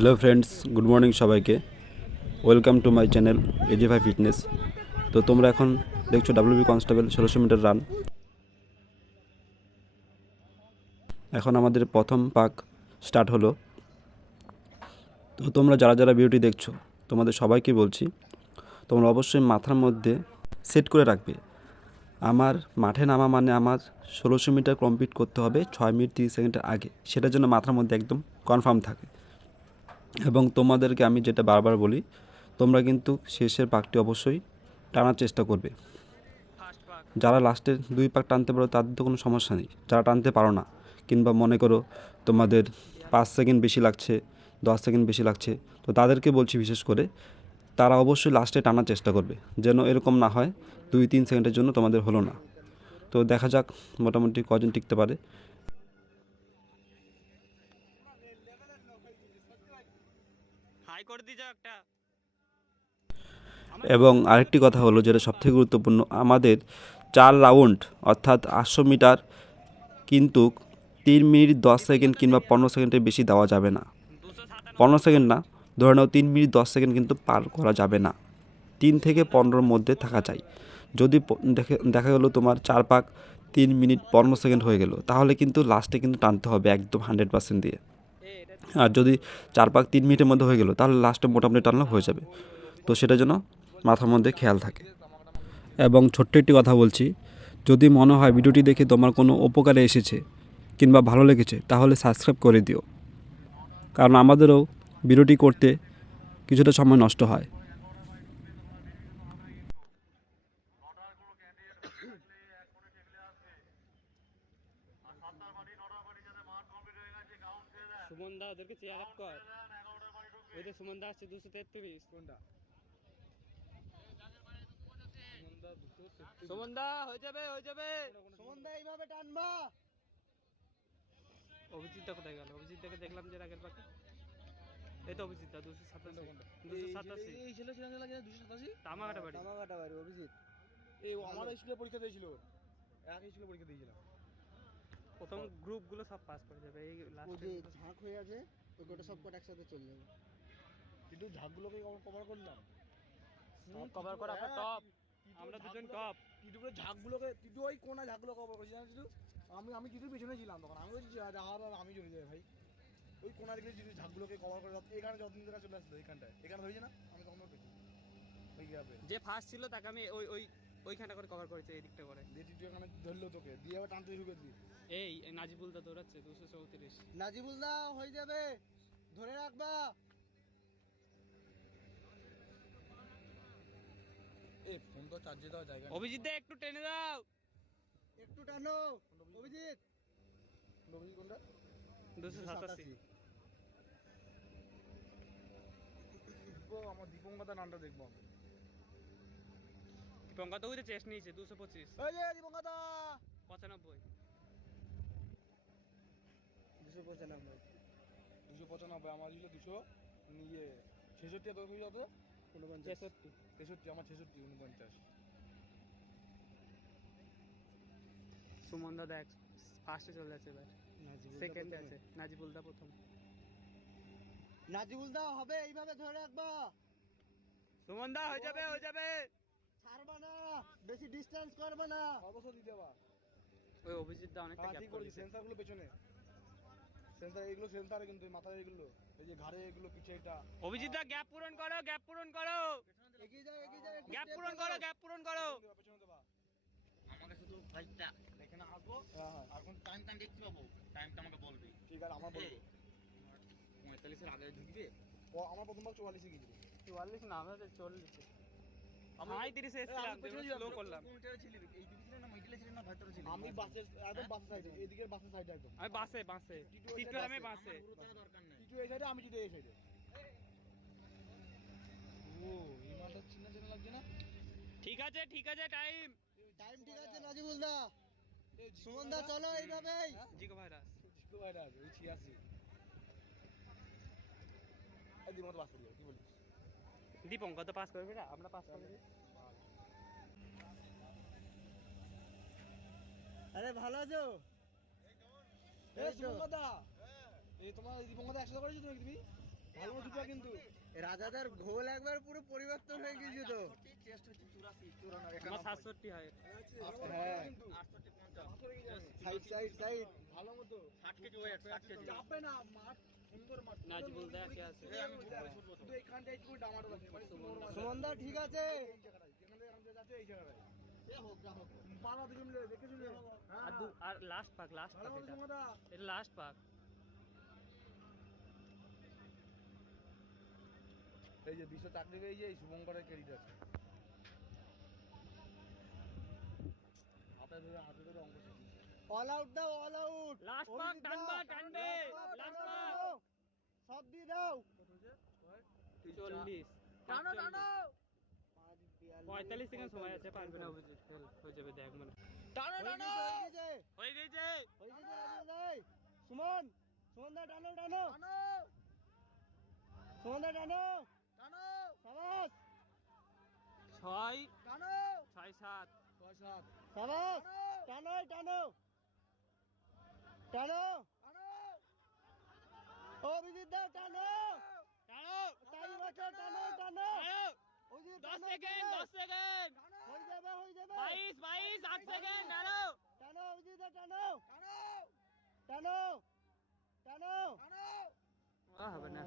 Hello friends, good morning সবাইকে। Welcome to my channel এজি5 fitness. তো তোমরা এখন দেখছো ডাব্লিউবি কনস্টেবল 1600 মিটার রান। এখন আমাদের প্রথম পাক স্টার্ট হলো। তো তোমরা যারা যারা ভিডিওটি দেখছো তোমাদের সবাইকে বলছি, তোমরা অবশ্যই মাথার মধ্যে সেট করে রাখবে, আমার মাঠে নামা মানে আমার 1600 মিটার কমপ্লিট করতে হবে 6 মিনিট 30 সেকেন্ডের আগে। সেটার জন্য মাথার মধ্যে একদম কনফার্ম থাকে। এবং তোমাদেরকে আমি যেটা বারবার বলি, তোমরা কিন্তু শেষের পাকটি অবশ্যই টানার চেষ্টা করবে। যারা লাস্টের 2 পাক টানতে পারো তাদের তো কোনো সমস্যা নেই। যারা টানতে পারো না, কিংবা মনে করো তোমাদের 5 সেকেন্ড বেশি লাগছে, 10 সেকেন্ড বেশি লাগছে, তো তাদেরকে বলছি বিশেষ করে তারা অবশ্যই লাস্টে টানার চেষ্টা করবে, যেন এরকম না হয় 2-3 সেকেন্ডের জন্য তোমাদের হলো না। তো দেখা যাক মোটামুটি কজন টিকতে পারে। এবং আরেকটি কথা হলো, যেটা সবথেকে গুরুত্বপূর্ণ, আমাদের 4 রাউন্ড অর্থাৎ 800 মিটার কিন্তু 3 মিনিট 10 সেকেন্ড কিংবা 15 সেকেন্ডের বেশি দেওয়া যাবে না। 15 সেকেন্ড না, ধরে নাও 3 মিনিট 10 সেকেন্ড কিন্তু পার করা যাবে না। 3 থেকে 15-র মধ্যে থাকা চাই। যদি দেখা গেলো তোমার 4 পাক 3 মিনিট 15 সেকেন্ড হয়ে গেল, তাহলে কিন্তু লাস্টে কিন্তু টানতে হবে একদম 100% দিয়ে। আর যদি 4 পাক 3 মিনিটের মধ্যে হয়ে গেল, তাহলে লাস্টে মোটামুটি টানলে হয়ে যাবে। তো সেটার জন্য মাথার মধ্যে খেয়াল থাকে। এবং ছোট্ট একটি কথা বলছি, যদি মনে হয় ভিডিওটি দেখে তোমার কোনো উপকারে এসেছে কিংবা ভালো লেগেছে, তাহলে সাবস্ক্রাইব করে দিও, কারণ আমাদেরও ভিডিওটি করতে কিছুটা সময় নষ্ট হয়। সুমন দা ওদেরকে চেয়ার আপ কর। ওই যে সুমন দা আসছে 233। সুমন দা হয়ে যাবে হয়ে যাবে। সুমন দা এইভাবে টানবা। অভিজিৎ দা কোথায় গেল? অভিজিৎ দাকে দেখলাম যে আগের পাকে। এই তো অভিজিৎ দা 287 এই ছিল লাগে 287 তামাকাটা বাড়ি অভিজিৎ। এই আমার স্কুলে পরীক্ষা দিয়েছিল, একই স্কুলে পরীক্ষা দিয়েছিল। প্রথম গ্রুপগুলো সব পাস করে যাবে। এই লাস্টে ঝাঁক হয়ে আছে, ওই গোটা সব কটা একসাথে চলে যাবে। কিন্তু ঝাঁকগুলোকে কভার করলাম, সব কভার করা আমরা টপ, আমরা দুজন টপ। টিটুগুলো ঝাঁকগুলোকে, টিটু ওই কোনা ঝাঁকগুলো কভার করেছি জানিস টিটু। আমি টিটুর পিছনে ছিলাম তখন, আমি বলছি আমি চলে যাই ভাই। ওই কোনা দিকে টিটু ঝাঁকগুলোকে কভার করে এখানে যতদিন ধরে চলে আসলো, এখানে হয়েছে না, আমি তখন পেছি ওই গ্যাপে। যে ফার্স্ট ছিল তাকে আমি ওইখানটা করে কভার করেছি, এই দিকটা করে দিয়ে টিটু এখানে ধরলো তোকে, দিয়ে আবার টানতে শুরু করে দিই। এই নাজিবুল দা দৌড়াচ্ছে 234। নাজিবুল দা হয়ে যাবে, ধরে রাখবা। এই ফোন তো চার্জে দেওয়া জায়গা নেই। অভিজিৎ দা একটু টেনে দাও, একটু টানো। অভিজিৎ কোনটা? 287। আমার দীপঙ্কর নামটা দেখবো আমি। দীপঙ্কর ওই যে চেস্ট নিয়েছে 225। এই যে দীপঙ্কর 95 295 আমার ছিল 200 নিয়ে 66 তো তুমি যত 63 আমার 66 49। সুমন দা দেখ ফার্স্টে চলে যাচ্ছে, এবার সেকেন্ডে আছে নাজিবুল দা প্রথম। নাজিবুল দা হবে, এইভাবে ধরে রাখবা। সুমন দা হয়ে যাবে হয়ে যাবে, ছাড়বা না, বেশি ডিসটেন্স করবে না, অবশ্যই দিতে পারবা। ওই অভিজিৎ দা অনেকটা গ্যাপ করে দিয়েছে। সেন্সরগুলো পেছনে, সেন্সর এগুলো সেন্সর কিন্তু মাথায় এগুলো, এই যে ঘাড়ে এগুলো পিছে এটা। অভিজিৎ দা গ্যাপ পূরণ করো, গ্যাপ পূরণ করো, এগিয়ে যাও গ্যাপ পূরণ করো, গ্যাপ পূরণ করো। পেছনে দেবা, আমাকে শুধু ফাইটটা দেখে না আসবো। আর কোন টাইম দেখতে পাবো, টাইমটা আমাকে বলবি। ঠিক আছে, আমার বলবো 45 এর আগে ঢুকবে। ও আমার প্রথমবার 44 এ গিয়েছিল। 44 না, আমরা 40 এ। আমি 30 এ এসেছিলাম, স্লো করলাম। কোন টারে ছিলি? এই দিকে ছিলেন না, মিডলে ছিলেন না, ভেতরে ছিলেন? আমি বাসে একদম বাসে সাইডে, এইদিকের বাসে সাইডে একদম। আমি বাসে টিটু আমি বাসে। আমার দরকার নেই, টিটু এই সাইডে, আমি যদি এই সাইডে। ও এই মালটা চিনা চেনা লাগছে না। ঠিক আছে ঠিক আছে, টাইম ঠিক আছে। নাজিবুল দা, সুমন দা চলো এইভাবেই। জিকো ভাইরাস ওই 86। এই দিমত পাস করলো, কি বলিস? দীপঙ্কর তো পাস করবে না, আমরা পাস করব। আরে ভালো আছো? এই সুমন দা, এই তোমার দীপঙ্কর দা 100 করেছো তুমি? ভালো দুটো কিন্তু রাজাদার ঘোল একবার পুরো পরিবর্তন হয়ে গেছে তো। আমার 67 হয়। হ্যাঁ সাইড সাইড সাইড ভালো মতো 60 কেজি ওয়েট 60 কেজি চাপে না মাঠ সুন্দর মাঠ নাচ বলতে আছে আছে শুধু এইখানটায় একটু ডামাটো আছে মানে সুমনদা ঠিক আছে। এই জায়গাটায় যেখানে যাচ্ছে এই জায়গাটায় পালা দুজন মিলে দেখে শুনে আর লাস্ট পাক ভালো মতো সুমদা এটা লাস্ট পাক। এই যে 200 চাকরি এই যে শুভঙ্করের ক্রেডিট আছে হাতে ধরে অঙ্ক শিখিয়েছে অল আউট দাও অল আউট। লাস্ট পাক টানবে লাস্ট পাক সব দিয়ে দাও। 40 টানো টানো 45 সেকেন্ড সময় আছে, পারবে না অভিজিৎ, হয়ে যাবে দেখ মনে টানো টানো হয়ে গেছে। হয়ে গেছে রাজুদাই। সুমন সুমনদা টানো টানো সুমনদা টানো টানো সাবাস 6 টানো 6 7 6-7 সাবাস টানো টানো টানো অভিজিৎ দাও টানো টাইম আছে টানো টানো অভিজিৎ 10 সেকেন্ড হয়ে যাবে 22 8 সেকেন্ড টানো অভিজিৎ দা টানো টানো টানো হবে না।